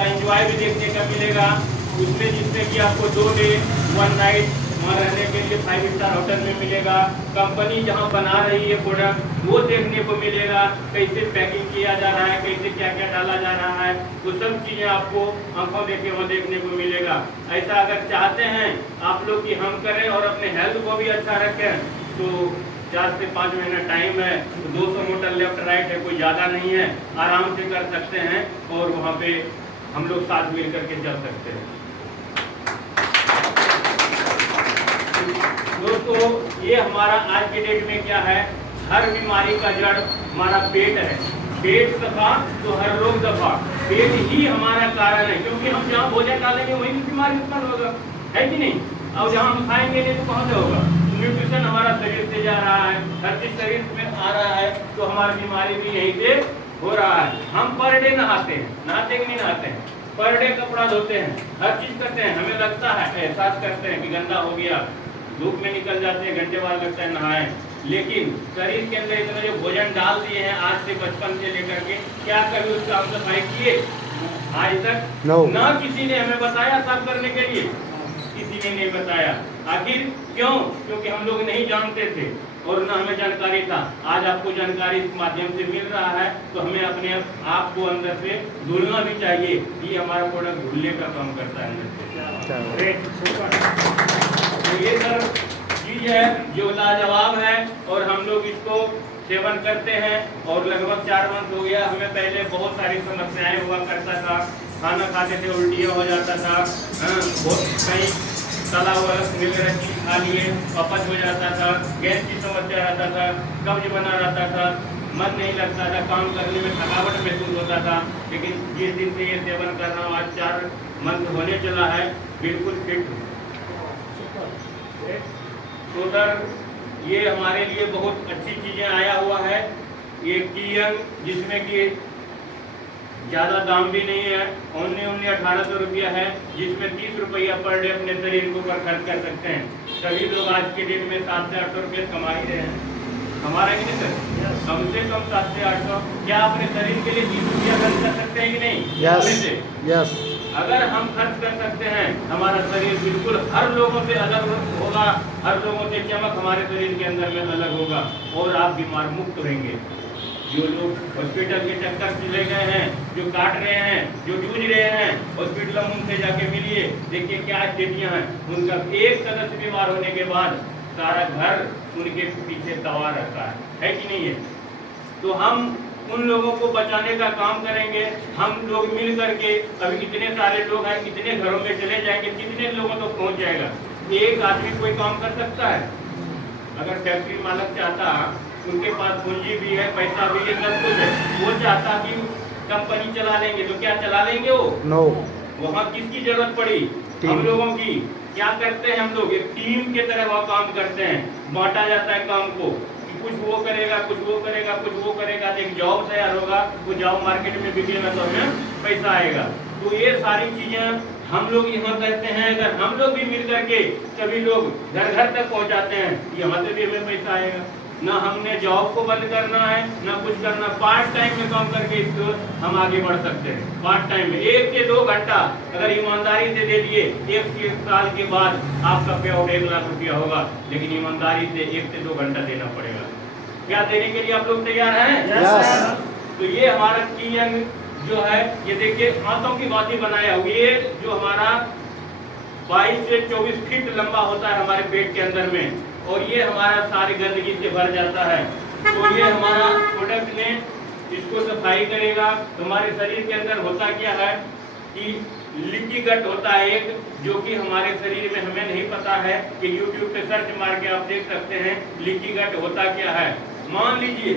का एंजॉय भी देखने का मिलेगा। उसमें जिसमें कि आपको 2 डे 1 नाइट वहाँ रहने के लिए 5 स्टार होटल में मिलेगा। कंपनी जहाँ बना रही है प्रोडक्ट वो देखने को मिलेगा, कैसे पैकिंग किया जा रहा है, कैसे क्या क्या डाला जा रहा है, वो सब चीज़ें आपको आंखों देखे वहाँ देखने को मिलेगा। ऐसा अगर चाहते हैं आप लोग कि हम करें और अपने हेल्थ को भी अच्छा रखें तो 4 से 5 महीना टाइम है, तो 200 मीटर लेफ्ट राइट है, कोई ज़्यादा नहीं है, आराम से कर सकते हैं और वहाँ पे हम लोग साथ मिल करके चल सकते हैं। दोस्तों ये हमारा आज के डेट में क्या है, हर बीमारी का जड़ हमारा पेट है। पेट दफा तो हर रोग दफा। पेट ही हमारा कारण है, क्योंकि हम जहाँ भोजन डालेंगे वहीं भी बीमारी उत्पन्न होगा, है कि नहीं। और जहाँ हम खाएंगे नहीं तो कहाँ से होगा। न्यूट्रिशन हमारा शरीर से जा रहा है, हर चीज शरीर में आ रहा है, तो हमारी बीमारी भी यहीं से हो रहा है। हम पर डे नहाते हैं, नहाते कि नहीं नहाते हैं, पर डे कपड़ा धोते हैं, हर चीज करते हैं, हमें लगता है, एहसास करते हैं कि गंदा हो गया, धूप में निकल जाते हैं, घंटे बाद लगता है नहाएं, लेकिन शरीर के अंदर इतना जो भोजन डाल दिए हैं आज से बचपन से लेकर के, क्या कभी उसका हम सफाई किए आज तक? ना किसी ने हमें बताया साफ करने के लिए, किसी ने नहीं बताया। आखिर क्यों? क्योंकि हम लोग नहीं जानते थे और ना हमें जानकारी था। आज आपको जानकारी इस माध्यम से मिल रहा है, तो हमें अपने आप को अंदर से धुलना भी चाहिए। ये हमारा प्रोडक्ट धुलने का काम करता है अंदर से। तो ये सर चीज है जो लाजवाब है और हम लोग इसको सेवन करते हैं और लगभग 4 मंथ हो गया। हमें पहले बहुत सारी समस्याएं हुआ करता था, खाना खाते थे उल्टियाँ हो जाता था, बहुत कहीं तला हुआ वगैरह चीज खा लिए अपच हो जाता था, गैस की समस्या रहता था, कब्ज बना रहता था, मन नहीं लगता था, काम करने में थकावट महसूस होता था। लेकिन जिस दिन से ये सेवन कर रहा हूँ, आज 4 मंथ होने चला है, बिल्कुल फिट हूँ। तो सर ये हमारे लिए बहुत अच्छी चीज़ें आया हुआ है। ये कीयन जिसमें कि ज़्यादा दाम भी नहीं है, ओनली 1800 रुपया है, जिसमें 30 रुपया पर डे अपने शरीर के ऊपर खर्च कर सकते हैं। सभी लोग आज के डेट में 700 से 800 रुपये कमा ही रहे हैं। हमारा कि नहीं सर, कम से कम 700 से 800। क्या अपने शरीर के लिए 30 रुपया खर्च कर सकते हैं कि नहीं? यस। अगर हम खर्च कर सकते हैं, हमारा शरीर बिल्कुल हर लोगों से अलग होगा, हर लोगों से चमक हमारे शरीर के अंदर में अलग होगा और आप बीमार मुक्त रहेंगे। जो लोग हॉस्पिटल के चक्कर चले गए हैं, जो काट रहे हैं, जो जूझ रहे हैं, हॉस्पिटल में उनसे जाके मिलिए, देखिए क्या स्थितियाँ हैं। उनका एक सदस्य बीमार होने के बाद सारा घर उनके पीछे दवा रहता है कि नहीं है। तो हम उन लोगों को बचाने का काम करेंगे, हम लोग मिल करके। अभी इतने सारे लोग हैं, कितने घरों में चले जाएंगे, कितने लोगों तक पहुंच जाएगा। एक आदमी कोई काम कर सकता है? अगर फैक्ट्री मालिक चाहता, उनके पास पूंजी भी है, पैसा भी है, सब कुछ है, वो चाहता कि कंपनी चला लेंगे, तो क्या चला लेंगे वो? नो। वहाँ किसकी जरूरत पड़ी? हम लोगों की। क्या करते हैं हम लोग? एक टीम के तरह वहाँ काम करते हैं, बांटा जाता है काम को, कुछ वो करेगा, कुछ वो करेगा, कुछ वो करेगा, एक जॉब तैयार होगा, वो जॉब मार्केट में बिकेगा तो हमें पैसा आएगा। तो ये सारी चीजें हम लोग यहाँ करते हैं। अगर हम लोग भी मिल करके सभी लोग घर घर तक पहुँचाते हैं, यहाँ से भी हमें पैसा आएगा। ना हमने जॉब को बंद करना है, ना कुछ करना, पार्ट टाइम में काम करके इसको हम आगे बढ़ सकते हैं। पार्ट टाइम में 1 से 2 घंटा अगर ईमानदारी से दे दिए, 1 साल के बाद आपका पे आउट 1 लाख रुपया होगा, लेकिन ईमानदारी से 1 से 2 घंटा देना पड़ेगा। क्या देने के लिए आप लोग तैयार हैं? यस। तो ये हमारा कीयन जो है, ये देखिए हाथों की बात ही बनाया हुआ, ये जो हमारा 22 से 24 फीट लंबा होता है हमारे पेट के अंदर में, और ये हमारा सारी गंदगी से भर जाता है। तो ये हमारा प्रोडक्ट ने इसको सफाई करेगा। हमारे शरीर के अंदर होता क्या है कि लीकी गट होता है एक, जो कि हमारे शरीर में हमें नहीं पता है, कि YouTube पे सर्च मार के आप देख सकते हैं लीकी गट होता क्या है। मान लीजिए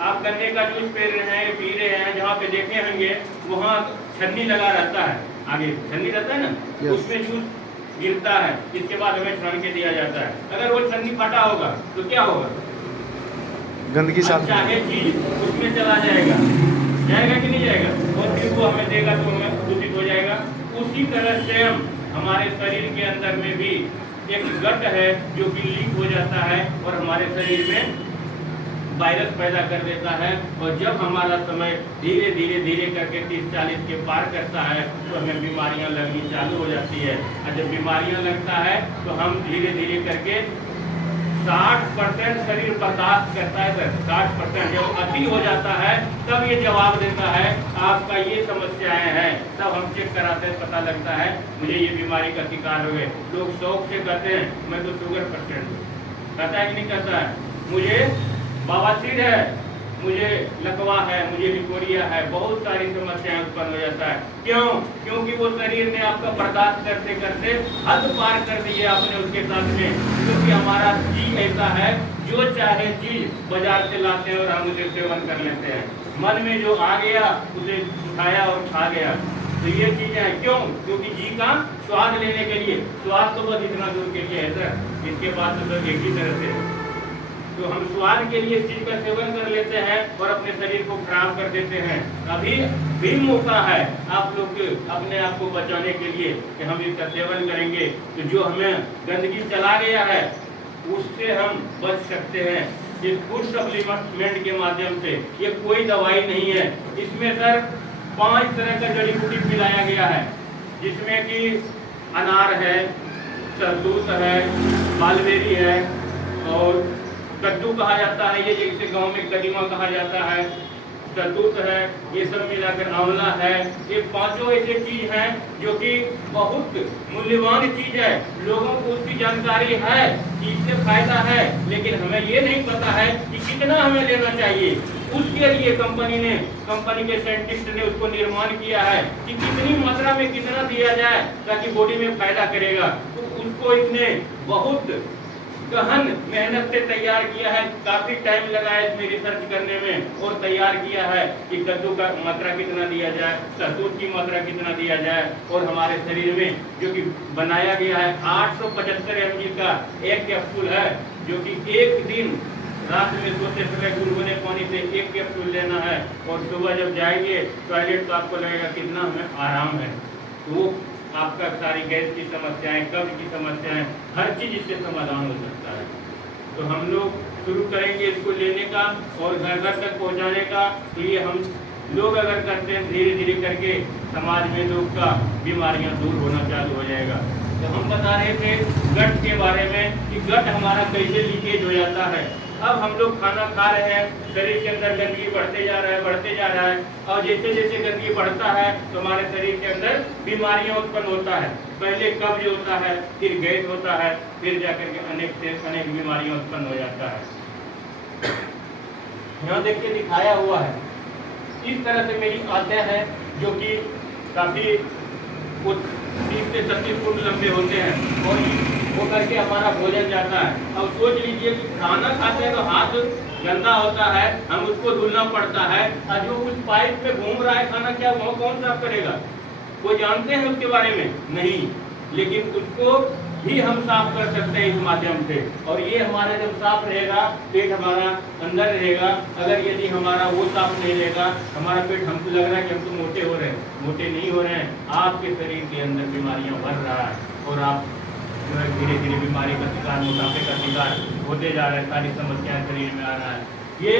आप गन्ने का जूस पी रहे हैं, जहाँ पे देखे होंगे वहाँ छन्नी लगा रहता है, आगे छन्नी रहता है ना, उसमें जूस गिरता है, इसके बाद हमें छान के दिया जाता है। अगर वो छन्नी फटा होगा तो क्या होगा? गंदगी साफ, चाहे चीज उसमें चला जाएगा कि नहीं जाएगा, और फिर वो हमें देगा तो हमें दूषित हो जाएगा। उसी तरह से हमारे शरीर के अंदर में भी एक गट है जो कि लीक हो जाता है और हमारे शरीर में वायरस पैदा कर देता है। और जब हमारा समय धीरे धीरे धीरे करके 30-40 के पार करता है तो हमें बीमारियां लगनी चालू हो जाती है। और जब बीमारियां लगता है तो हम धीरे धीरे करके 60% शरीर बर्दाश्त करता है सर। 60% जब अति हो जाता है तब ये जवाब देता है आपका ये समस्याएं हैं। तब हम चेक कराते हैं, पता लगता है मुझे ये बीमारी का शिकार हो गए। लोग शौक से कहते हैं मैं तो शुगर पेशेंट हूँ, कहता है कि नहीं कहता है मुझे बवासीर है, मुझे लकवा है, मुझे लिकोरिया है, बहुत सारी समस्याएं उत्पन्न हो जाता है। क्यों? क्योंकि वो शरीर ने आपका बर्दाश्त करते करते हद पार कर दी है आपने उसके साथ में। क्योंकि हमारा जी ऐसा है जो चाहे चीज बाजार से लाते हैं और हम उसे सेवन कर लेते हैं। मन में जो आ गया उसे उठाया और खा गया। तो ये चीजें हैं। क्यों? क्योंकि जी का स्वाद लेने के लिए। स्वाद तो बस इतना दूर के लिए है सर, इसके बाद तो सब एक ही तरह से है। तो हम स्वाद के लिए इस चीज का सेवन कर लेते हैं और अपने शरीर को खराब कर देते हैं। अभी भी मौका है आप लोग के अपने आप को बचाने के लिए कि हम इसका सेवन करेंगे तो जो हमें गंदगी चला गया है उससे हम बच सकते हैं इस फूड सप्लीमेंट के माध्यम से। ये कोई दवाई नहीं है। इसमें सर 5 तरह का जड़ी बूटी मिलाया गया है, जिसमें कि अनार है, शहतूत है, मालबेरी है और कद्दू कहा जाता है, ये जैसे गांव में कदीमा कहा जाता है, शहतूत है, ये सब मिलाकर आंवला है। ये 5 ऐसे चीज हैं जो कि बहुत मूल्यवान चीज है। लोगों को उसकी जानकारी है कि इससे फायदा है, लेकिन हमें ये नहीं पता है कि कितना हमें लेना चाहिए। उसके लिए कंपनी के साइंटिस्ट ने उसको निर्माण किया है कि कितनी मात्रा में कितना दिया जाए ताकि बॉडी में फायदा करेगा। तो उसको इसने बहुत गहन मेहनत से तैयार किया है। काफी टाइम लगा है इसमें रिसर्च करने में और तैयार किया है कि कद्दू का मात्रा कितना दिया जाए, शहतूत की मात्रा कितना दिया जाए और हमारे शरीर में जो कि बनाया गया है 875 mg का एक कैप्सूल है, जो कि एक दिन रात में सोते समय गुनगुने पानी से एक कैप्सूल लेना है और सुबह जब जाएंगे टॉयलेट तो आपको लगेगा कितना हमें आराम है। तो आपका सारी गैस की समस्याएं, कब्ज की समस्याएं, हर चीज इससे समाधान हो सकता है। तो हम लोग शुरू करेंगे इसको लेने का और घर घर तक पहुंचाने का। तो ये हम लोग अगर करते हैं धीरे धीरे करके समाज में लोग का बीमारियां दूर होना चालू हो जाएगा। तो हम बता रहे थे गट के बारे में कि गट हमारा कैसे लीकेज हो जाता है। अब हम लोग खाना खा रहे हैं, शरीर के अंदर गंदगी बढ़ते जा रहा है और जैसे जैसे गंदगी बढ़ता है तो हमारे शरीर के अंदर बीमारियां उत्पन्न होता है। पहले कब्ज होता है, फिर गैस होता है, फिर जाकर के अनेक बीमारियां उत्पन्न हो जाता है। यहाँ देखिए दिखाया हुआ है, इस तरह से मेरी आंतें हैं जो कि काफी 30 से 36 फुट लंबे होते हैं और वो करके हमारा भोजन जाता है। अब सोच लीजिए कि खाना खाते हैं तो हाथ गंदा होता है, हम उसको धुलना पड़ता है और जो उस पाइप में घूम रहा है खाना, क्या वो कौन साफ करेगा? वो जानते हैं उसके बारे में नहीं, लेकिन उसको ही हम साफ कर सकते हैं इस माध्यम से। और ये हमारा जब साफ रहेगा, पेट हमारा अंदर रहेगा। अगर यदि हमारा वो साफ नहीं रहेगा, हमारा पेट हमको लग रहा है कि हम तो मोटे हो रहे हैं, मोटे नहीं हो रहे हैं। आपके शरीर के अंदर बीमारियां बढ़ रहा है और आप जो है धीरे धीरे बीमारी का शिकार, मोटापे का शिकार होते जा रहे हैं। सारी समस्याएं शरीर में आ रहा है। ये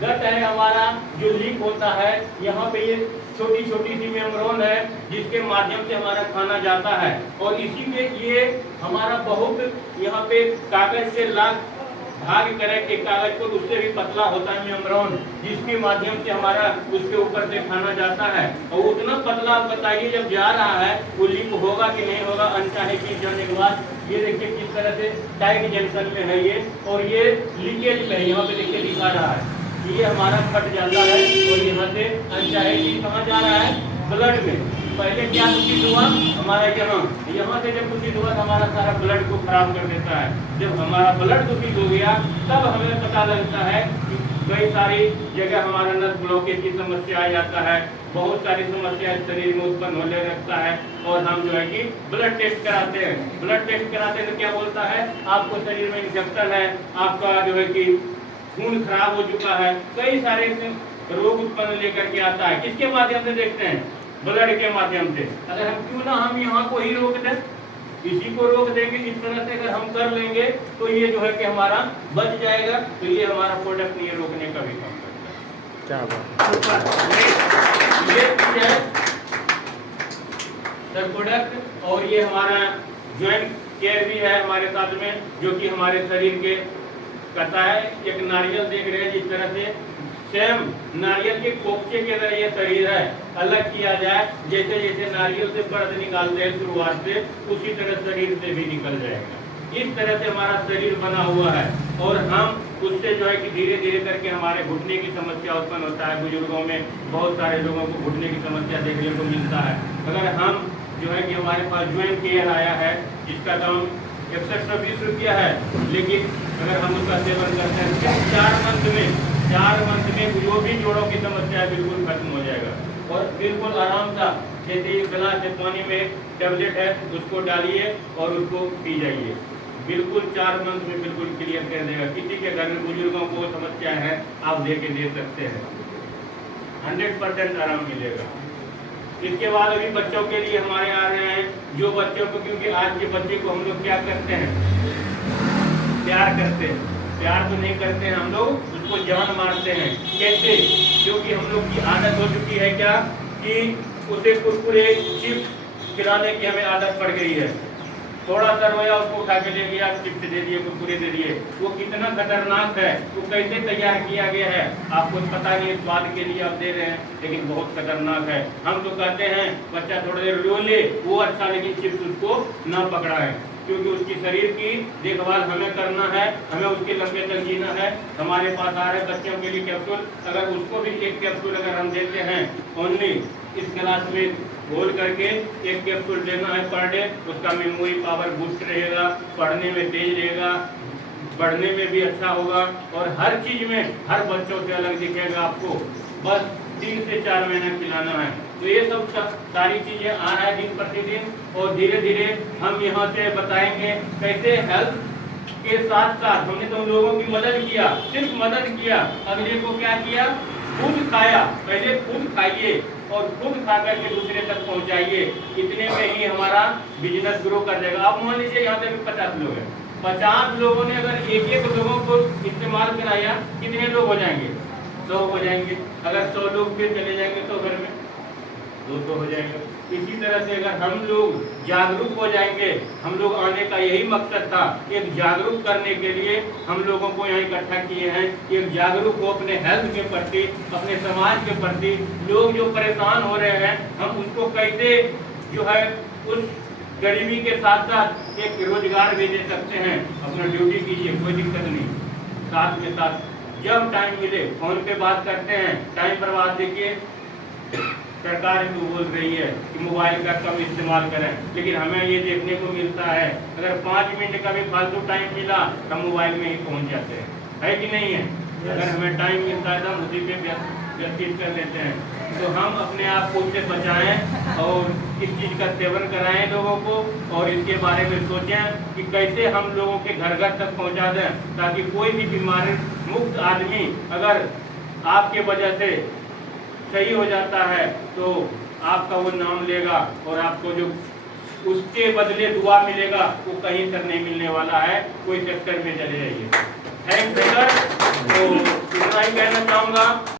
गट है हमारा जो लीक होता है। यहाँ पे ये छोटी छोटी सी मेम्ब्रेन है जिसके माध्यम से हमारा खाना जाता है और इसी के ये हमारा बहुत यहाँ पे कागज से लाख भाग करें एक कागज को, उससे भी पतला होता है मेम्ब्रेन, जिसके माध्यम से हमारा उसके ऊपर से खाना जाता है। और उतना पतला आप बताइए जब जा रहा है वो लीक होगा कि नहीं होगा अनचाहे चीज जाने के बाद। ये देखिए किस तरह से टाइट जंक्शन में है ये और ये लीकेज में है। यहाँ पे देखिए दिखा रहा है ये हमारा फट जाता है और यहाँ से अनचाहे चीज कहाँ जा रहा है? ब्लड में। पहले क्या दूषित हुआ हमारा यहाँ से जब दूषित हुआ तो हमारा सारा ब्लड को खराब कर देता है। जब हमारा ब्लड दूषित हो गया तब हमें पता लगता है कि कई सारी जगह हमारा नस ब्लॉकेज की समस्या आ जाता है, बहुत सारी समस्याएं शरीर में उत्पन्न होने लगता है। और हम जो है कि ब्लड टेस्ट कराते हैं। ब्लड टेस्ट कराते हैं तो क्या बोलता है? आपको शरीर में इन्फेक्शन है, आपका जो है कि खून खराब हो चुका है, कई सारे रोग उत्पन्न लेकर के आता है। किसके माध्यम से देखते हैं? ब्लड के माध्यम से। अगर हम क्यों ना हम यहाँ को ही रोक दें, इसी को रोक देंगे। इस तरह से अगर हम कर लेंगे तो ये जो है कि हमारा बच जाएगा। तो ये हमारा प्रोडक्ट ये रोकने का भी काम करता क्या बात है। ये चीज है सर प्रोडक्ट। और ये हमारा ज्वाइंट केयर भी है हमारे साथ में, जो कि हमारे शरीर के करता है। एक नारियल देख रहे हैं जिस तरह से सेम नारियल के कोपचे के तरह ये शरीर है, अलग किया जाए जैसे जैसे नारियल से पर्द निकालते हैं शुरुआत से, उसी तरह शरीर से भी निकल जाएगा। इस तरह से हमारा शरीर बना हुआ है। और हम उससे जो है कि धीरे धीरे करके हमारे घुटने की समस्या उत्पन्न होता है। बुजुर्गों में बहुत सारे लोगों को घुटने की समस्या देखने को मिलता है। अगर हम जो है कि हमारे पास ज्वाइंट केयर आया है, जिसका दाम 6120 रुपया है, लेकिन अगर हम उसका सेवन करते हैं सिर्फ 4 मंथ में जो भी जोड़ों की समस्या है बिल्कुल खत्म हो जाएगा। और बिल्कुल आराम सा, जैसे एक गिलास से पानी में टेबलेट है उसको डालिए और उसको पी जाइए, बिल्कुल 4 मंथ में बिल्कुल क्लियर कर देगा। किसी के घर में बुजुर्गों को समस्या है, आप लेके दे सकते हैं, 100% आराम मिलेगा। इसके बाद अभी बच्चों के लिए हमारे आ रहे हैं, जो बच्चों को, क्योंकि आज के बच्चे को हम लोग क्या करते हैं, प्यार करते हैं। प्यार तो नहीं करते हैं हम लोग, उसको जान मारते हैं। कैसे? क्योंकि हम लोग की आदत हो चुकी है क्या कि उसे कुरकुरे चिप्स खिलाने की हमें आदत पड़ गई है। थोड़ा सा रोया उसको उठा के ले गया, चिप्स दे दिए, कुरकुरे दे दिए। वो कितना खतरनाक है, वो कैसे तैयार किया गया है आपको पता नहीं, स्वाद के लिए आप दे रहे हैं, लेकिन बहुत खतरनाक है। हम तो कहते हैं बच्चा थोड़ी देर रो ले वो अच्छा, लेकिन चिप्स उसको ना पकड़ाएं, क्योंकि उसकी शरीर की देखभाल हमें करना है, हमें उसके लंबे तक जीना है। हमारे पास आ रहे बच्चों के लिए कैप्सूल, अगर उसको भी एक कैप्सूल अगर हम देते हैं ओनली इस गिलास में घोल करके एक कैप्सूल देना है पर डे, उसका मेमोरी पावर बूस्ट रहेगा, पढ़ने में तेज रहेगा, पढ़ने में भी अच्छा होगा, और हर चीज में हर बच्चों से अलग दिखेगा आपको। बस 3 से 4 महीना खिलाना है। तो ये सब सारी चीजें आ रहा है दिन प्रतिदिन, और धीरे धीरे हम यहाँ से बताएंगे कैसे हेल्थ के साथ साथ हमने तो लोगों की मदद किया, सिर्फ मदद किया, अगले को क्या किया, खुद खाया। पहले खुद खाइए और खुद खा करके दूसरे तक पहुंचाइए। इतने में ही हमारा बिजनेस ग्रो कर जाएगा। आप मान लीजिए यहाँ पे 50 लोग हैं, 50 लोगों ने अगर एक लोगों को इस्तेमाल कराया, कितने लोग हो जाएंगे, 100 हो जाएंगे। अगर 100 लोग फिर चले जाएंगे तो घर में 200 हो जाएंगे। इसी तरह से अगर हम लोग जागरूक हो जाएंगे, हम लोग आने का यही मकसद था, एक जागरूक करने के लिए हम लोगों को यहाँ इकट्ठा किए हैं। एक जागरूक हो अपने हेल्थ के प्रति, अपने समाज के प्रति। लोग जो परेशान हो रहे हैं, हम उसको कैसे जो है उस गरीबी के साथ साथ एक रोजगार भी दे सकते हैं। अपना ड्यूटी कीजिए, कोई दिक्कत नहीं। साथ में साथ जब टाइम मिले फोन पे बात करते हैं, टाइम बर्बाद देखिए। सरकार तो बोल रही है कि मोबाइल का कम इस्तेमाल करें, लेकिन हमें ये देखने को मिलता है अगर 5 मिनट का भी फालतू टाइम मिला तो मोबाइल में ही पहुंच जाते हैं, है कि नहीं है? अगर हमें टाइम मिलता है तो हम उसी पे व्यतीत कर लेते हैं। तो हम अपने आप को उससे बचाएं और इस चीज़ का सेवन कराएं लोगों को, और इसके बारे में सोचें कि कैसे हम लोगों के घर घर तक पहुंचा दें, ताकि कोई भी बीमारी मुक्त आदमी अगर आपके वजह से सही हो जाता है तो आपका वो नाम लेगा, और आपको जो उसके बदले दुआ मिलेगा वो कहीं से नहीं मिलने वाला है। कोई सेक्टर में चले जाइए। Thank you sir. तो इतना ही कहना चाहूँगा।